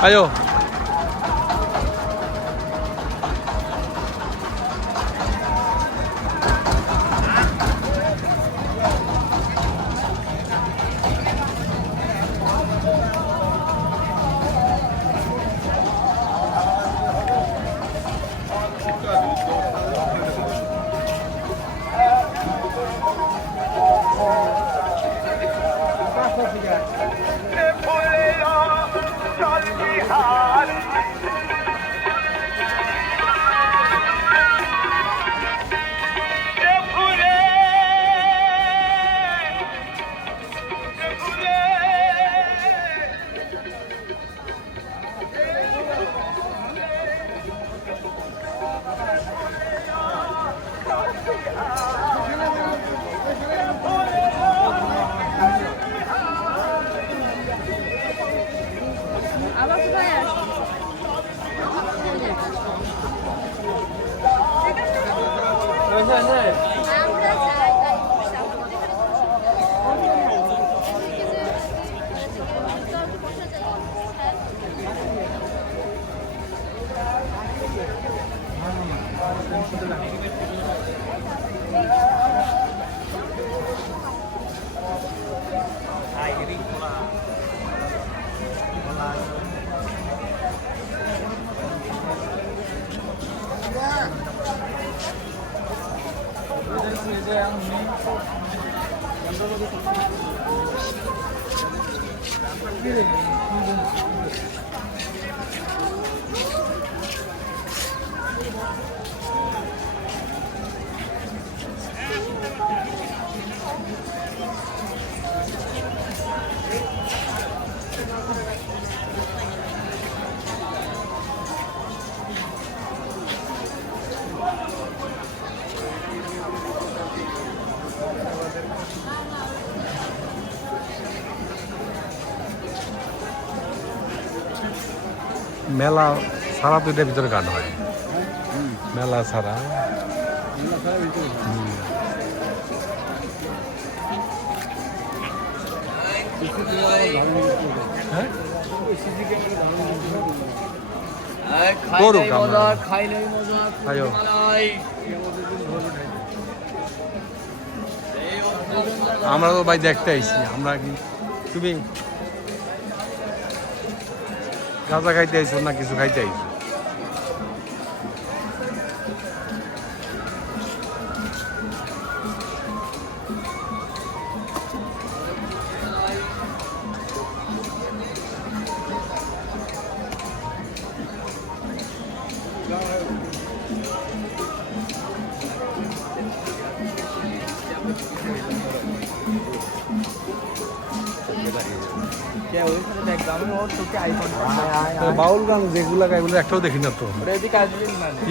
আয়ো আবার মেলা সারা তো এটার ভিতরে গান হয় মেলা সারা। হ্যাঁ আমরা। মজা আমরা তো ভাই দেখতে আইছি আমরা কি তুমি গাঁজা খাইতে আইছো না কিছু খাইতে আইছো তো বাউল গান যেগুলো গায় এগুলো একটাও দেখি না তো।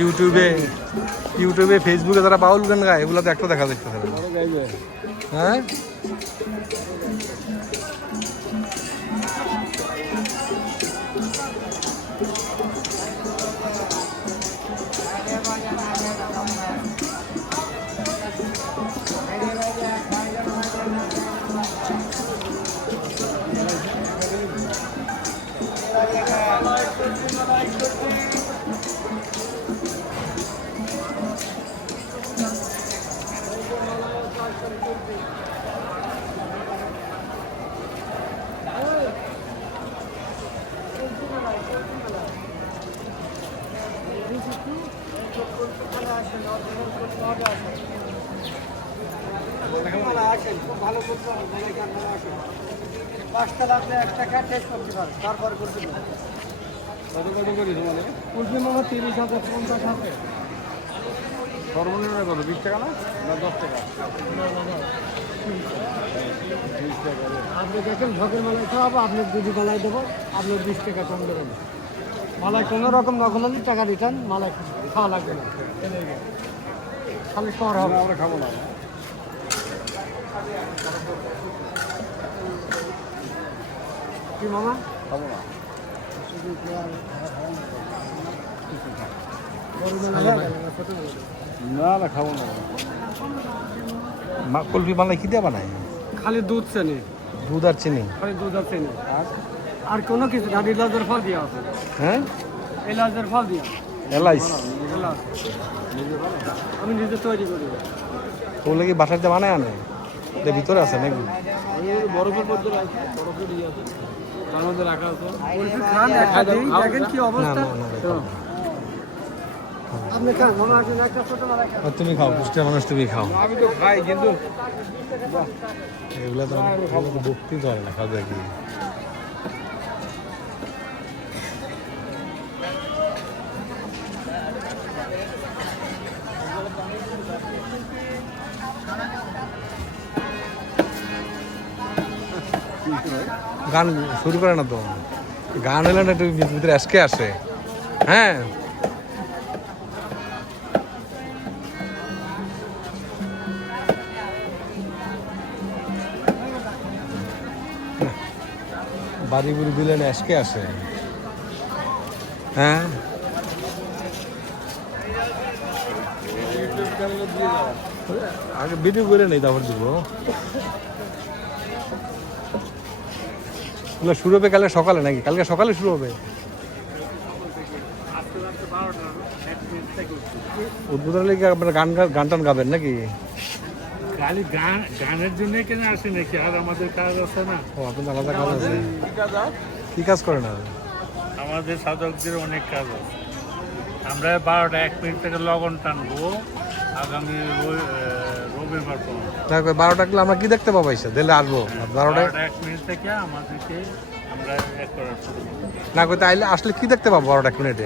ইউটিউবে ইউটিউবে ফেসবুকে যারা বাউল গান গায় এগুলো তো একটাও দেখা দেখতেছে না হ্যাঁ পাঁচটা লাগলে এক টাকা টেস্ট করতে পারে তারপর করতে পারে। কত কত করিস কুলফি মামা তিরিশ হাজার পঞ্চাশ হাজার সর্বনিম্ন কত? বিশ টাকা না? না দশ টাকা? আপনি দেখেন ঢকের মালায় খাওয়াবো আপনি দুটি মালায় দেবো আপনি বিশ টাকা কম দেবেন মালায় কোনো রকম নকমালি টাকা রিটার্ন মালায় খাওয়া লাগবে না। খালি শহর হবে। আমরা খাব না। কি মামা? খাব না। না, না খাব না। মা কুলফি বানাই কি দিয়ে বানায়? খালি দুধ চেনি। দুধ আর চিনি? খালি দুধ আর চেনি। আর কোনো কিছু না এলাচের ফল দিয়া আছে। হ্যাঁ? এলাচের ফল দিয়া এলাইস আমি নিজে তৈরি করি। ওগুলো কি বাসাতে বানায় আনে? ভিতরে আছে নাকি? বরফের মধ্যে বরফের ইয়ে আছে। তুমি খাও পুষ্টির মানুষ তুমি খাও। আমি তো খাই কিন্তু এগুলো তো ভক্তি তো না খাওয়া কি? গান শুরু করে না তো। গান এলে না একটু ভিতরে আজকে আসে। হ্যাঁ। বাড়ি বুড়ি দিলে না আজকে আসে। হ্যাঁ। আগে ভিডিও করে নেই তারপর দিব। এগুলো শুরু হবে কালকে সকালে নাকি? কালকে সকালে শুরু হবে। উদ্বোধন লেগে আপনার গান গান টান গাবেন নাকি? খালি গান গানের জন্য কেন আসে নাকি? আর আমাদের কাজ আছে না। ও আপনার আলাদা কাজ আছে। কি কাজ করেন আর? আমাদের সাধকদের অনেক কাজ আছে। আমরা বারোটা এক মিনিট থেকে লগন টানবো। আগামী পর্যন্ত বারোটা কিলো আমরা কি দেখতে পাবো এসে? দিলে আসব। বারোটা মিনিট। না কইতে আইলে আসলে কি দেখতে পাবো বারোটা এক মিনিটে?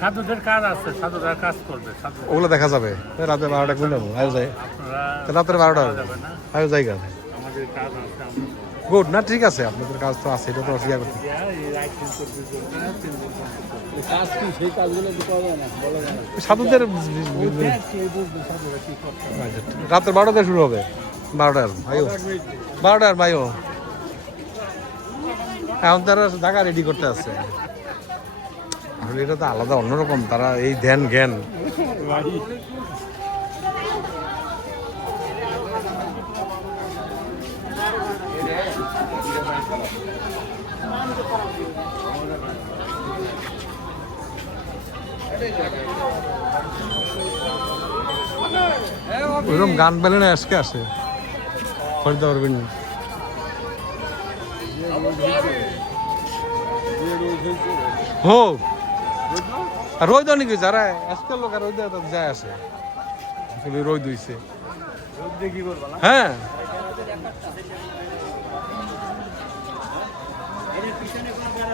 সাধুদের কাজ আছে সাধুরা কাজ করবে ওগুলো দেখা যাবে। রাতে বারোটা কিলো আয়ো যায় রাতের বারোটা আয়ো গেছে। আমাদের কাজ আছে গুড না, ঠিক আছে, আপনাদের কাজ তো আছে, এটা তো অস্বীকার করতে সাধুদের। রাতের বারোটায় শুরু হবে, বারোটার, ভাইও বারোটার, ভাইও। এখন তারা ঢাকা রেডি করতে আছে। এটা তো আলাদা, অন্যরকম, তারা এই ধ্যান, জ্ঞান। ওইরকম গান পেলে না আজকে আসে করতে পারবেন না। আর রোদ নাকি যারা আজকাল লোক আর রোদ যায় আসে রোদ হইছে। হ্যাঁ।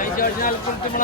এই অরিজিনাল কুলটি